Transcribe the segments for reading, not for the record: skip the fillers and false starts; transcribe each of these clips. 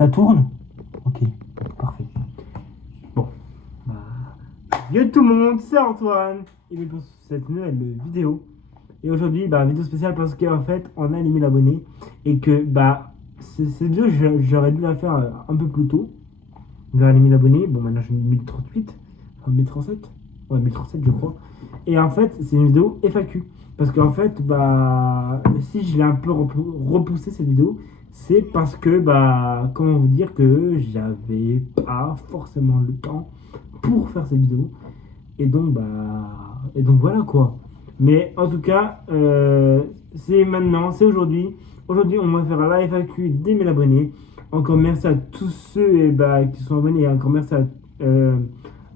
Ça tourne? Ok, parfait. Bon. Bah... Yo tout le monde, c'est Antoine. Et bienvenue pour cette nouvelle vidéo. Et aujourd'hui, vidéo spéciale parce qu'en fait, on a 1000 abonnés. Et que, cette vidéo, j'aurais dû la faire un peu plus tôt. Vers les 1000 abonnés. Bon, maintenant, j'ai 1038. Enfin, 1037. Ouais, 1037, je crois. Et en fait, c'est une vidéo FAQ. Parce qu'en fait, si je l'ai un peu repoussé cette vidéo, c'est parce que, comment vous dire que j'avais pas forcément le temps pour faire cette vidéo. Et donc, voilà quoi. Mais en tout cas, c'est maintenant, c'est aujourd'hui. Aujourd'hui, on va faire la FAQ des 1000 abonnés. Encore merci à tous ceux qui sont abonnés. Et encore merci à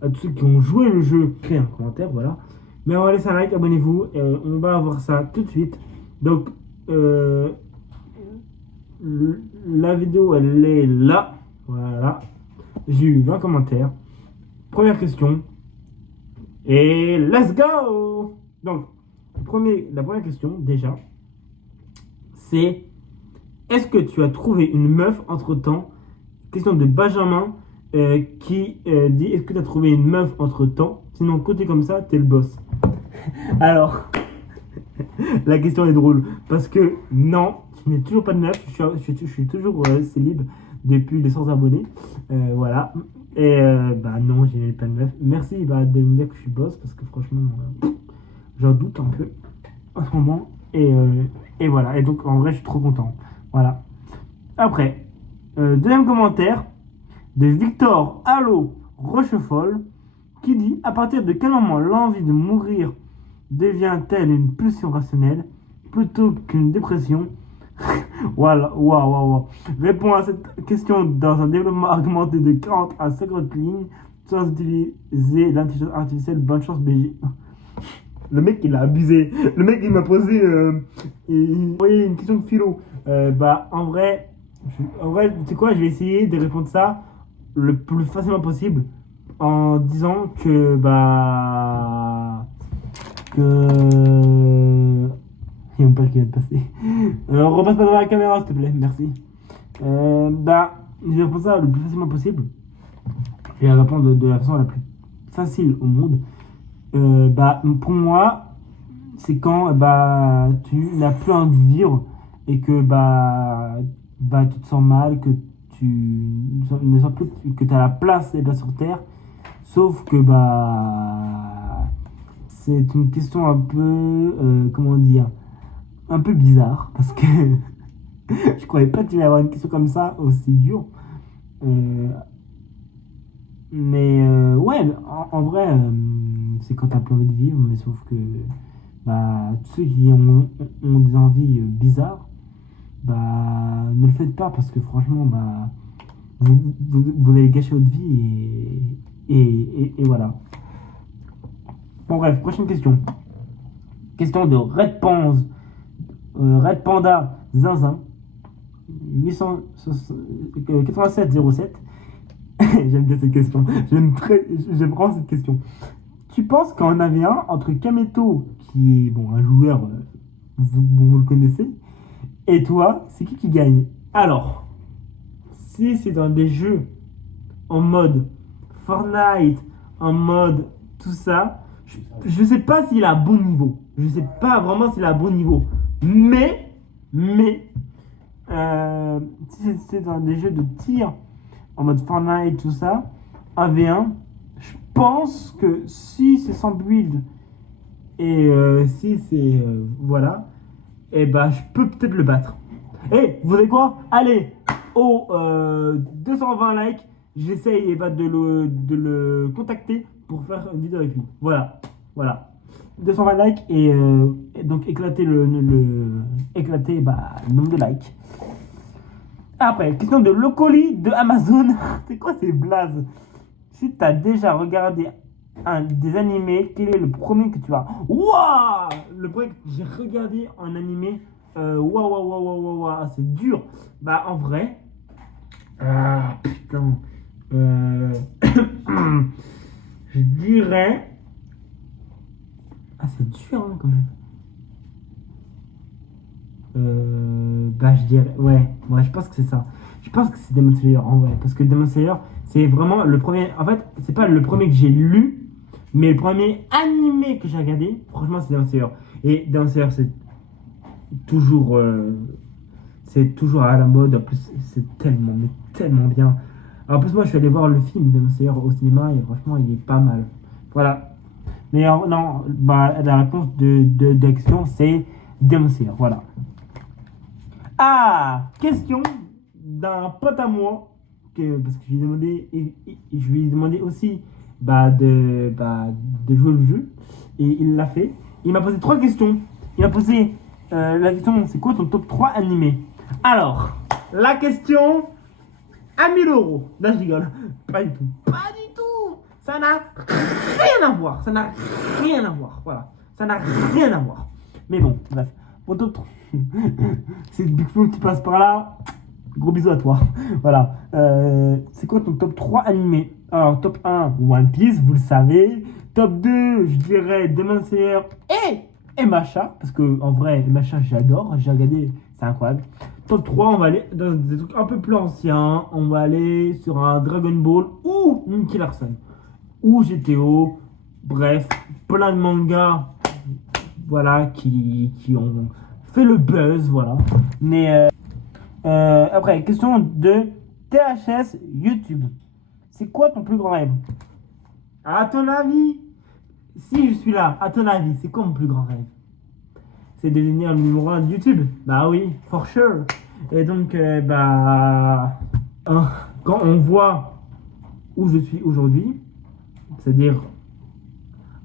tous ceux qui ont joué le jeu. Créez un commentaire, voilà. Mais on va laisser un like, abonnez-vous. Et on va voir ça tout de suite. Donc, la vidéo, elle est là. Voilà. J'ai eu 20 commentaires. Première question. Et let's go! Donc, la première question, déjà, c'est: est-ce que tu as trouvé une meuf entre-temps? Question de Benjamin qui dit: est-ce que tu as trouvé une meuf entre-temps? Sinon, côté comme ça, t'es le boss. Alors, la question est drôle parce que non, je n'ai toujours pas de meuf. Je suis toujours célib depuis les 100 abonnés. Voilà. Et non, je n'ai pas de meuf. Merci de me dire que je suis boss parce que franchement, j'en doute un peu en ce moment. Et voilà. Et donc, en vrai, je suis trop content. Voilà. Après, deuxième commentaire de Victor Allo Rochefol qui dit: à partir de quel moment l'envie de mourir devient-elle une pulsion rationnelle plutôt qu'une dépression? Voilà, waouh. Réponds à cette question dans un développement argumenté de 40 à 50 lignes sans utiliser l'intelligence artificielle. Bonne chance, BG. Le mec, il a abusé. Le mec, il m'a posé une question de philo. En vrai, tu sais quoi, je vais essayer de répondre ça le plus facilement possible en disant que il y a une page qui vient de passer. Repasse pas devant la caméra, s'il te plaît, merci. Je vais répondre ça le plus facilement possible. Je vais répondre de la façon la plus facile au monde. Pour moi, c'est quand tu n'as plus envie de vivre et que tu te sens mal, que tu ne sens plus que tu as la place sur Terre. Sauf que c'est une question un peu, comment dire, un peu bizarre parce que je croyais pas qu'il allait y avoir une question comme ça aussi dure. Ouais, en vrai, c'est quand t'as plus envie de vivre, mais sauf que tous ceux qui ont des envies bizarres, ne le faites pas parce que franchement, vous allez gâcher votre vie et voilà. Bon, bref, prochaine question. Question de Red Panda Zinzin 8707. J'aime bien cette question. J'aime vraiment cette question. Tu penses qu'en avait un entre Kameto, qui est un joueur, vous le connaissez, et toi, c'est qui gagne? Alors, si c'est dans des jeux en mode Fortnite, en mode tout ça, je sais pas s'il a un bon niveau. Je sais pas vraiment s'il a un bon niveau. Mais si c'est dans des jeux de tir en mode Fortnite, tout ça, 1v1, je pense que si c'est sans build et si c'est voilà, et je peux peut-être le battre. Et vous savez quoi? Allez, 220 likes, j'essaye de le contacter pour faire une vidéo avec lui. Voilà. 220 likes et donc éclater le nombre de likes. Après, question de Locoli de Amazon. C'est quoi ces blazes? Si tu as déjà regardé des animés, quel est le premier que tu as? Waouh! Le premier que j'ai regardé en animé, waouh, c'est dur. En vrai, putain, je dirais, c'est dur quand même. Bah, je dirais. Ouais, je pense que c'est ça. Je pense que c'est Demon Slayer en vrai. Parce que Demon Slayer, c'est vraiment le premier. En fait, c'est pas le premier que j'ai lu, mais le premier animé que j'ai regardé, franchement, c'est Demon Slayer. Et Demon Slayer, toujours. C'est toujours à la mode. En plus, c'est tellement, mais tellement bien. Alors, en plus, moi, je suis allé voir le film Demon Slayer au cinéma et franchement, il est pas mal. Voilà. Mais non, bah, la réponse d'action, c'est Demon Slayer. Voilà. Ah, question d'un pote à moi, parce que je lui ai demandé, je lui ai demandé aussi de jouer le jeu, et il l'a fait. Il m'a posé trois questions. Il m'a posé la question, c'est quoi ton top 3 animé? Alors, la question à 1000 euros. Là, je rigole. Pas du tout. Pas du tout. Ça n'a rien à voir. Ça n'a rien à voir. Voilà. Ça n'a rien à voir. Mais bon, bref. Mon top 3. C'est Big Flo qui passe par là. Gros bisous à toi. Voilà. C'est quoi ton top 3 animé? Alors, top 1, One Piece, vous le savez. Top 2, je dirais Demon Slayer et Macha. Parce que, en vrai, Macha, j'adore. J'ai regardé, c'est incroyable. Top 3, on va aller dans des trucs un peu plus anciens. On va aller sur un Dragon Ball ou Nicky Larson. Ou GTO. Bref, plein de mangas. Voilà, qui ont fait le buzz. Voilà. Mais. Après, question de THS YouTube. C'est quoi ton plus grand rêve? À ton avis, si je suis là, à ton avis, c'est quoi mon plus grand rêve? C'est de devenir le numéro 1 de YouTube. Bah oui, for sure. Et donc, quand on voit où je suis aujourd'hui, c'est-à-dire,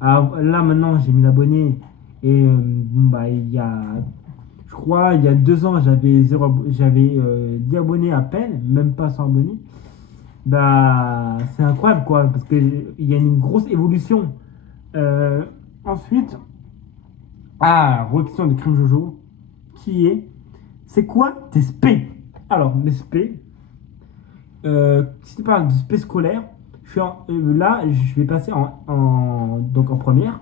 là maintenant j'ai 1000 abonnés et je crois, il y a 2 ans, j'avais 10 abonnés à peine, même pas 100 abonnés. Bah, c'est incroyable, quoi, parce qu'il y a une grosse évolution. Ensuite, question de Crime Jojo, c'est quoi tes spé? Alors, mes spé, si tu parles de spé scolaire, là, je vais passer donc en première,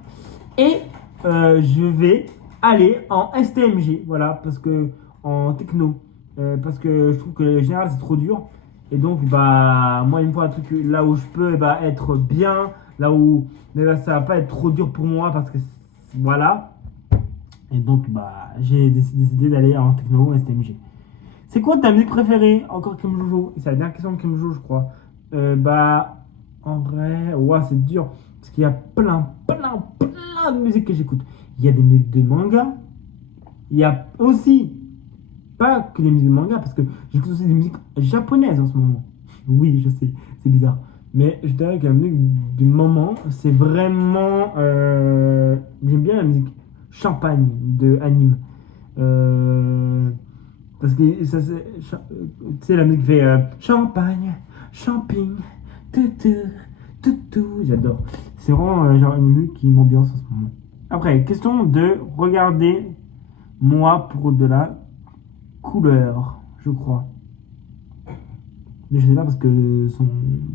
et je vais aller en STMG, voilà, parce que en techno, parce que je trouve que le général c'est trop dur, et donc moi il me faut un truc là où je peux être bien, là où ça va pas être trop dur pour moi parce que voilà, et donc j'ai décidé d'aller en techno STMG. C'est quoi ta musique préférée? Encore Kim Jojo, et c'est la dernière question de Kim Jojo, je crois. En vrai, ouais, c'est dur. Parce qu'il y a plein de musiques que j'écoute. Il y a des musiques de manga. Il y a aussi, pas que des musiques de manga, parce que j'écoute aussi des musiques japonaises en ce moment. Oui, je sais, c'est bizarre. Mais je dirais que la musique du moment, c'est vraiment. J'aime bien la musique champagne de anime. Parce que ça, tu sais, la musique fait champagne, champing, toutou, toutou. J'adore. C'est vraiment genre une musique qui m'ambiance en ce moment. Après, question de regarder moi pour de la couleur, je crois. Mais je sais pas parce que son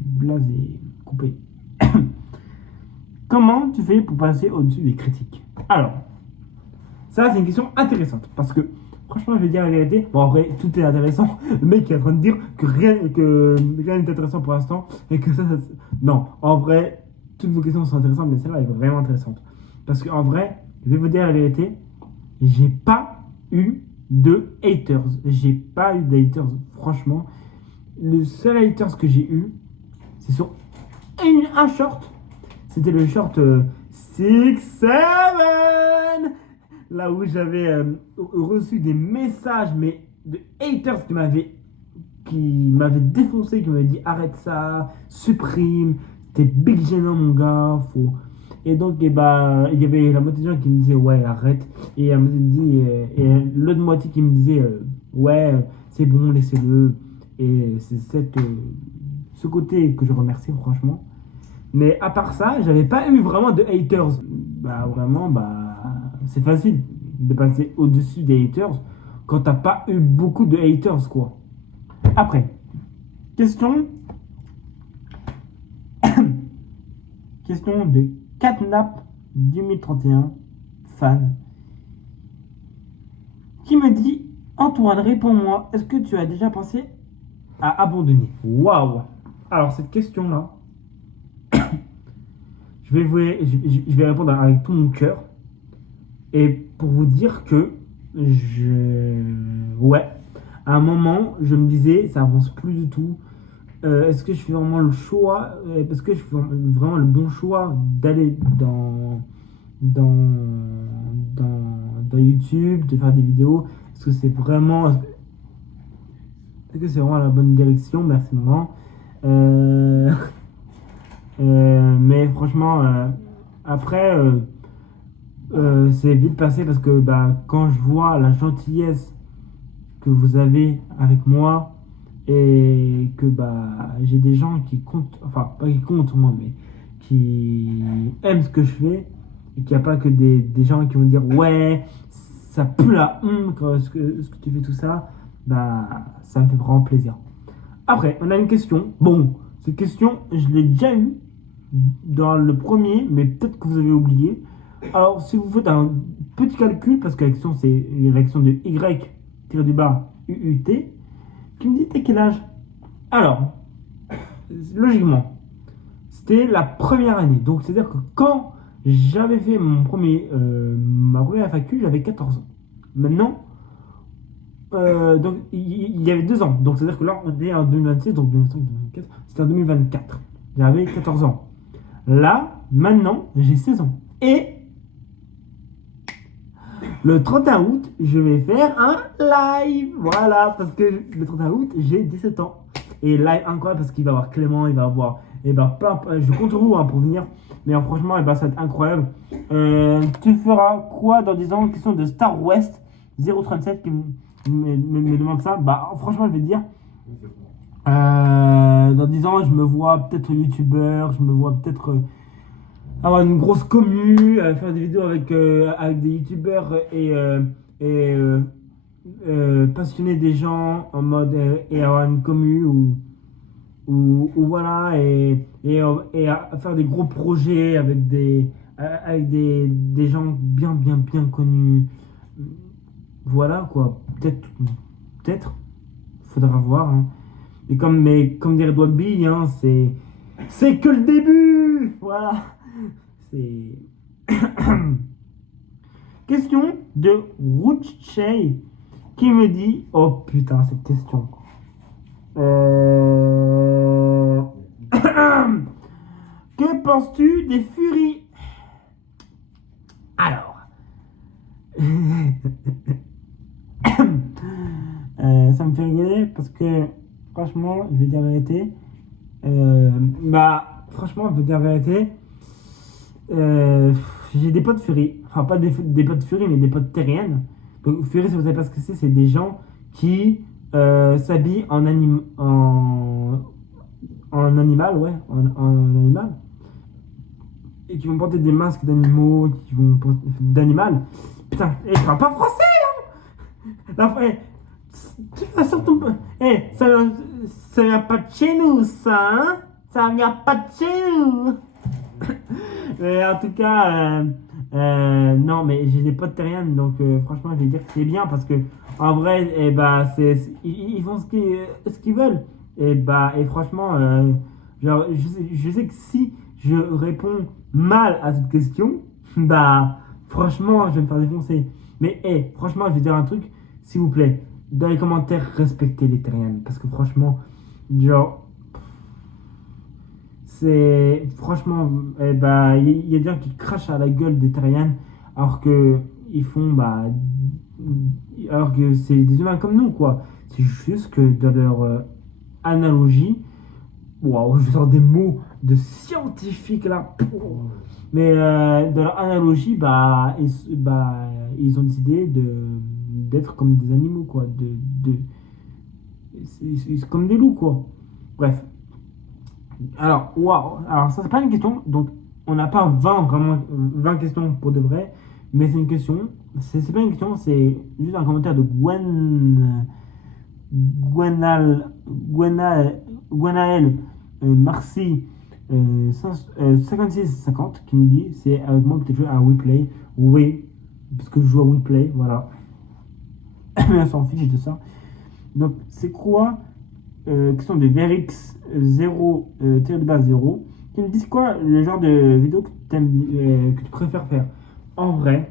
blaze est coupé. Comment tu fais pour passer au-dessus des critiques? Alors, ça c'est une question intéressante parce que franchement, je vais dire la vérité. Bon, en vrai, tout est intéressant. Le mec est en train de dire que rien n'est intéressant pour l'instant et que non, en vrai, toutes vos questions sont intéressantes, mais celle-là est vraiment intéressante. Parce qu'en vrai, je vais vous dire la vérité, j'ai pas eu de haters. J'ai pas eu de haters, franchement. Le seul haters que j'ai eu, c'est sur un short. C'était le short 6-7, là où j'avais reçu des messages, mais de haters qui m'avaient défoncé, qui m'avaient dit arrête ça, supprime, t'es big gênant mon gars, faut. Et donc, il y avait la moitié des gens qui me disaient ouais, arrête. Et elle me dit, et l'autre moitié qui me disait ouais, c'est bon, laissez-le. Et c'est ce côté que je remercie, franchement. Mais à part ça, j'avais pas eu vraiment de haters. Vraiment, c'est facile de passer au-dessus des haters quand t'as pas eu beaucoup de haters, quoi. Après, question. Question de Catnap 2031, fan. qui me dit Antoine, réponds-moi, est-ce que tu as déjà pensé à abandonner? Waouh! Alors, cette question-là, je vais répondre avec tout mon cœur. Et pour vous dire que ouais, à un moment, je me disais, ça avance plus du tout. Est-ce que je fais vraiment le choix? Est-ce que je fais vraiment le bon choix d'aller dans, dans YouTube, de faire des vidéos? Est-ce que c'est vraiment la bonne direction? Merci maman. Mais franchement, après, c'est vite passé parce que bah, quand je vois la gentillesse que vous avez avec moi et que bah, j'ai des gens qui comptent, enfin pas qui comptent moi, mais qui aiment ce que je fais et qu'il n'y a pas que des gens qui vont dire ouais, ça pue la ce que tu fais tout ça, bah ça me fait vraiment plaisir. Après, on a une question. Bon, cette question, je l'ai déjà eue dans le premier, mais peut-être que vous avez oublié. Alors, si vous faites un petit calcul, parce que la question, c'est la question de Y-UUT, qui me dit t'es quel âge? Alors, logiquement, c'était la première année. Donc, c'est-à-dire que quand j'avais fait ma première FAQ, j'avais 14 ans. Maintenant, donc, il y avait 2 ans. Donc, c'est-à-dire que là, on est en 2026, donc 2024, c'était en 2024. J'avais 14 ans. Là, maintenant, j'ai 16 ans. Et le 31 août, je vais faire un live. Voilà, parce que le 31 août, j'ai 17 ans. Et live incroyable parce qu'il va y avoir Clément, il va y avoir. Et ben, je compte sur vous pour venir. Mais franchement, et ben, ça va être incroyable. Tu feras quoi dans 10 ans? Question de Star West 037 qui me demande ça. Bah, franchement, je vais te dire. Dans 10 ans, je me vois peut-être youtubeur, je me vois peut-être avoir une grosse commu, faire des vidéos avec des youtubeurs et passionner des gens en mode et avoir une commu ou voilà et à faire des gros projets avec des gens bien connus. Voilà quoi, peut-être, faudra voir. Hein. Mais comme dirait Dwagby, hein, c'est que le début. Voilà. C'est question de Ruchey qui me dit oh putain cette question. Que penses-tu des Furies? Alors. Ça me fait rigoler parce que franchement, je vais dire la vérité. Bah, franchement, je vais dire la vérité. J'ai des potes Fury. Enfin, pas des potes Fury, mais des potes terriennes. Donc, Fury, si vous savez pas ce que c'est des gens qui s'habillent en animal, ouais, en animal. Et qui vont porter des masques d'animaux, d'animal. Putain, je parle pas français, hein. Non, tu vas sur ton. Ça vient pas de chez nous, ça, hein. Ça vient pas de chez nous. Mais en tout cas, non, mais j'ai des potes terriennes, donc franchement, je vais dire que c'est bien parce que en vrai, bah, ils font ce qu'ils veulent. Et franchement, genre, je sais que si je réponds mal à cette question, bah, franchement, je vais me faire défoncer. Mais franchement, je vais dire un truc, s'il vous plaît, dans les commentaires, respectez les terriennes parce que franchement, genre. C'est franchement, bah, il y a des gens qui crachent à la gueule des terriennes alors que ils font, bah, alors que c'est des humains comme nous, quoi. C'est juste que dans leur analogie, waouh, je sors des mots de scientifique là, mais dans leur analogie, ils ont décidé d'être comme des animaux, quoi, c'est comme des loups, quoi. Bref. Alors, waouh! Alors, ça, c'est pas une question. Donc, on n'a pas 20 questions pour de vrai. Mais c'est une question. C'est pas une question, c'est juste un commentaire de Gwenaël Marcy 5650 qui me dit c'est avec moi que tu joues à WePlay. Oui, parce que je joue à WePlay, voilà. Mais on s'en fiche de ça. Donc, c'est quoi question de Verix 0 0 qui me disent quoi le genre de vidéo que tu préfères faire. En vrai,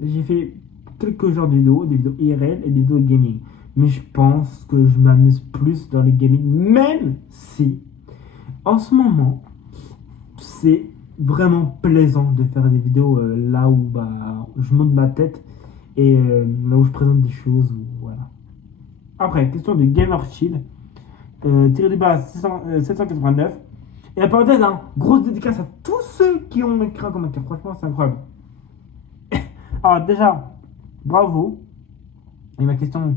j'ai fait quelques genres de vidéos, des vidéos IRL et des vidéos gaming. Mais je pense que je m'amuse plus dans le gaming, même si en ce moment, c'est vraiment plaisant de faire des vidéos là où bah, je monte ma tête et là où je présente des choses. Voilà. Après, question de Gamer Chill, tiré du bas 789. Et la parenthèse, hein, grosse dédicace à tous ceux qui ont écrit un commentaire. Franchement, c'est incroyable. Alors, déjà, bravo. Et ma question,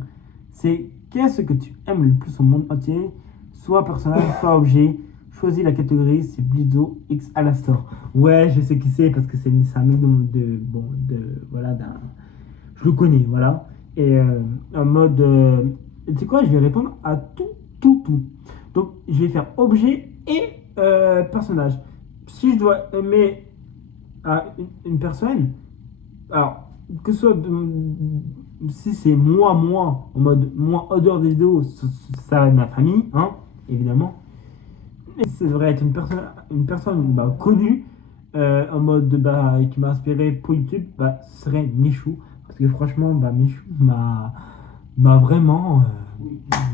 c'est qu'est-ce que tu aimes le plus au monde entier? Soit personnage, soit objet. Choisis la catégorie, c'est Blizzo X Alastor. Ouais, je sais qui c'est parce que c'est un mec voilà, je le connais, voilà. Et en mode, tu sais quoi, je vais répondre à tout, tout, tout. Donc, je vais faire objet et personnage. Si je dois aimer une personne, alors, que ce soit si c'est moi, en mode moi, en dehors des vidéos, ça va être ma famille, hein, évidemment. Mais ça devrait être une personne bah, connue, en mode qui m'a inspiré pour YouTube, bah, ce serait Michou. Parce que franchement, bah, Michou m'a vraiment,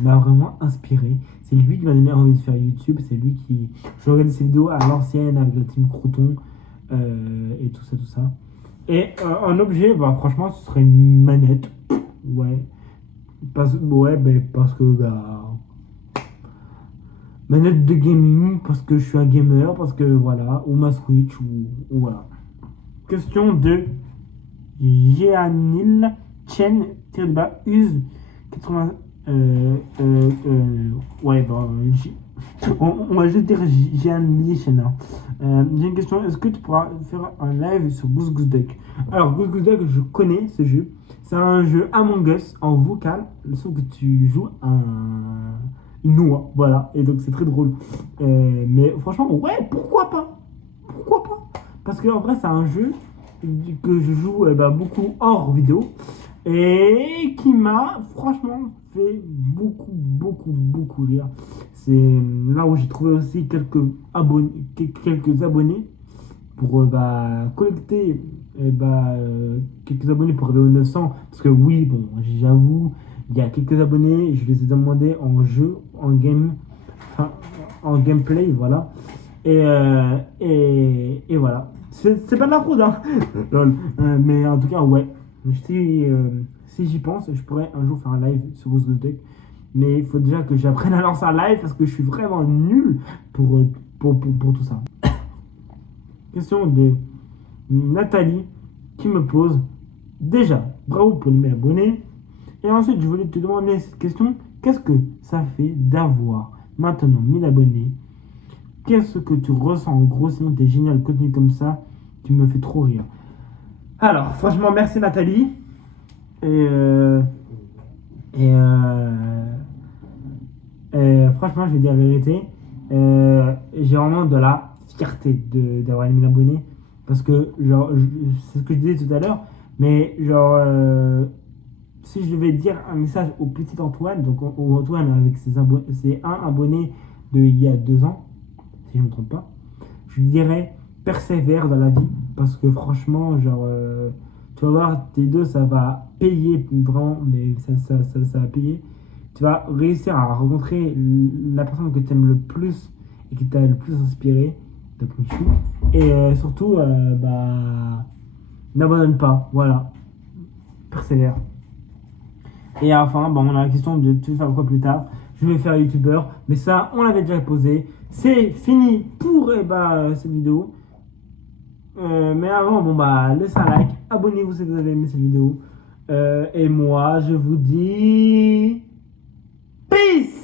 m'a vraiment inspiré. C'est lui qui m'a donné envie de faire YouTube. C'est lui qui. Je regardais ses vidéos à l'ancienne avec la team Crouton et tout ça, tout ça. Et un objet, bah, franchement, ce serait une manette. Ouais. Parce que bah, manette de gaming, parce que je suis un gamer, parce que voilà, ou ma Switch, ou voilà. Question de Jeanil Chen, Use 80. Ouais, bon, on va juste dire Jeanil Chen. J'ai une question, est-ce que tu pourras faire un live sur Goose Goose Duck? Alors, Goose Goose Duck, je connais ce jeu. C'est un jeu Among Us en vocal, sauf que tu joues une oie, voilà, et donc c'est très drôle. Mais franchement, ouais, pourquoi pas? Pourquoi pas? Parce qu'en vrai, c'est un jeu que je joue beaucoup hors vidéo et qui m'a franchement fait beaucoup, beaucoup, beaucoup rire. C'est là où j'ai trouvé aussi quelques abonnés pour collecter quelques abonnés pour arriver aux 900. Parce que oui, bon, j'avoue, il y a quelques abonnés, je les ai demandés en jeu, enfin, en gameplay, voilà. Et voilà. C'est pas de la fraude, hein. Lol. Mais en tout cas, ouais. Si j'y pense, je pourrais un jour faire un live sur Rose Deck. Mais il faut déjà que j'apprenne à lancer un live parce que je suis vraiment nul pour tout ça. Question de Nathalie qui me pose déjà, bravo pour les 1000 abonnés. Et ensuite, je voulais te demander cette question, qu'est-ce que ça fait d'avoir maintenant 1000 abonnés? Qu'est-ce que tu ressens en gros, sinon t'es génial, le contenu comme ça, qui me fait trop rire. Alors, franchement, merci Nathalie. Et, franchement, je vais dire la vérité. J'ai vraiment de la fierté d'avoir 1000 abonnés. Parce que, genre, c'est ce que je disais tout à l'heure. Mais, genre, si je devais dire un message au petit Antoine, donc au Antoine avec ses 1 abonné de il y a 2 ans, si je ne me trompe pas, je lui dirais persévère dans la vie. Parce que franchement, genre, tu vas voir, tes deux, ça va payer vraiment, mais ça va payer. Tu vas réussir à rencontrer la personne que tu aimes le plus et qui t'a le plus inspiré, donc Michou. Et surtout, n'abandonne pas, voilà, persévère. Et enfin, on a la question de tu veux faire quoi plus tard. Je vais faire youtubeur, mais ça, on l'avait déjà posé. C'est fini pour cette vidéo. Mais avant, laissez un like, abonnez-vous si vous avez aimé cette vidéo. Et moi, je vous dis peace!